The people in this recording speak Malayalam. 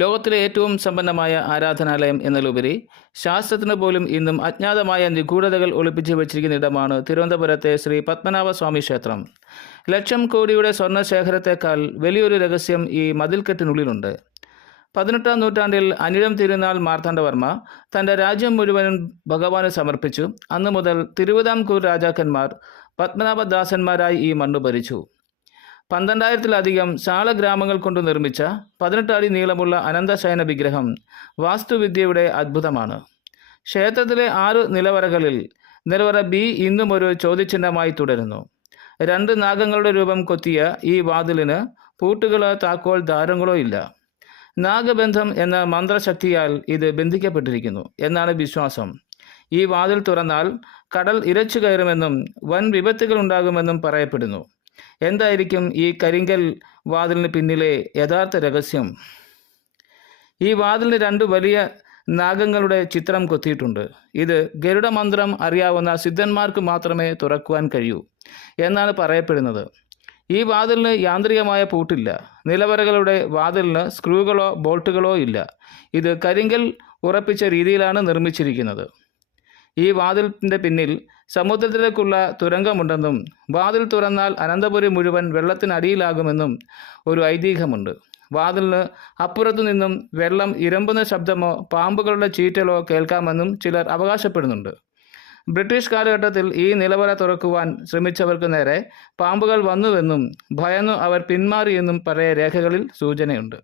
ലോകത്തിലെ ഏറ്റവും സമ്പന്നമായ ആരാധനാലയം എന്നതിലുപരി ശാസ്ത്രത്തിന് പോലും ഇന്നും അജ്ഞാതമായ നിഗൂഢതകൾ ഒളിപ്പിച്ചു വച്ചിരിക്കുന്ന ഇടമാണ് തിരുവനന്തപുരത്തെ ശ്രീ പത്മനാഭസ്വാമി ക്ഷേത്രം. ലക്ഷം കോടിയുടെ സ്വർണ്ണശേഖരത്തെക്കാൾ വലിയൊരു രഹസ്യം ഈ മതിൽക്കെട്ടിനുള്ളിലുണ്ട്. 18-ാം നൂറ്റാണ്ടിൽ അനിഴം തിരുനാൾ മാർത്താണ്ഡവർമ്മ തൻ്റെ രാജ്യം മുഴുവനും ഭഗവാന് സമർപ്പിച്ചു. അന്നു മുതൽ തിരുവിതാംകൂർ രാജാക്കന്മാർ പത്മനാഭദാസന്മാരായി ഈ മണ്ണു ഭരിച്ചു. 12,000-ത്തിലധികം ശാളഗ്രാമങ്ങൾ കൊണ്ട് നിർമ്മിച്ച 18 അടി നീളമുള്ള അനന്തശയന വിഗ്രഹം വാസ്തുവിദ്യയുടെ അദ്ഭുതമാണ്. ക്ഷേത്രത്തിലെ 6 നിലവറകളിൽ നിലവറ ബി ഇന്നും ഒരു ചോദ്യചിഹ്നമായി തുടരുന്നു. 2 നാഗങ്ങളുടെ രൂപം കൊത്തിയ ഈ വാതിലിന് പൂട്ടുകളോ താക്കോൽ ദ്വാരങ്ങളോ ഇല്ല. നാഗബന്ധം എന്ന മന്ത്രശക്തിയാൽ ഇത് ബന്ധിക്കപ്പെട്ടിരിക്കുന്നു എന്നാണ് വിശ്വാസം. ഈ വാതിൽ തുറന്നാൽ കടൽ ഇരച്ചു കയറുമെന്നും വൻ വിപത്തുകൾ ഉണ്ടാകുമെന്നും പറയപ്പെടുന്നു. എന്തായിരിക്കും ഈ കരിങ്കൽ വാതിലിന് പിന്നിലെ യഥാർത്ഥ രഹസ്യം? ഈ വാതിലിന് 2 വലിയ നാഗങ്ങളുടെ ചിത്രം കൊത്തിയിട്ടുണ്ട്. ഇത് ഗരുഡമന്ത്രം അറിയാവുന്ന സിദ്ധന്മാർക്ക് മാത്രമേ തുറക്കുവാൻ കഴിയൂ എന്നാണ് പറയപ്പെടുന്നത്. ഈ വാതിലിന് യാന്ത്രികമായ പൂട്ടില്ല. നിലവറകളുടെ വാതിലിന് സ്ക്രൂകളോ ബോൾട്ടുകളോ ഇല്ല. ഇത് കരിങ്കൽ ഉറപ്പിച്ച രീതിയിലാണ് നിർമ്മിച്ചിരിക്കുന്നത്. ഈ വാതിലിൻ്റെ പിന്നിൽ സമുദ്രത്തിലേക്കുള്ള തുരങ്കമുണ്ടെന്നും വാതിൽ തുറന്നാൽ അനന്തപുരി മുഴുവൻ വെള്ളത്തിനടിയിലാകുമെന്നും ഒരു ഐതിഹ്യമുണ്ട്. വാതിലിന് അപ്പുറത്തു നിന്നും വെള്ളം ഇരമ്പുന്ന ശബ്ദമോ പാമ്പുകളുടെ ചീറ്റലോ കേൾക്കാമെന്നും ചിലർ അവകാശപ്പെടുന്നുണ്ട്. ബ്രിട്ടീഷ് കാലഘട്ടത്തിൽ ഈ നിലവറ തുറക്കുവാൻ ശ്രമിച്ചവർക്ക് നേരെ പാമ്പുകൾ വന്നുവെന്നും ഭയന്നു അവർ പിന്മാറിയെന്നും പഴയ രേഖകളിൽ സൂചനയുണ്ട്.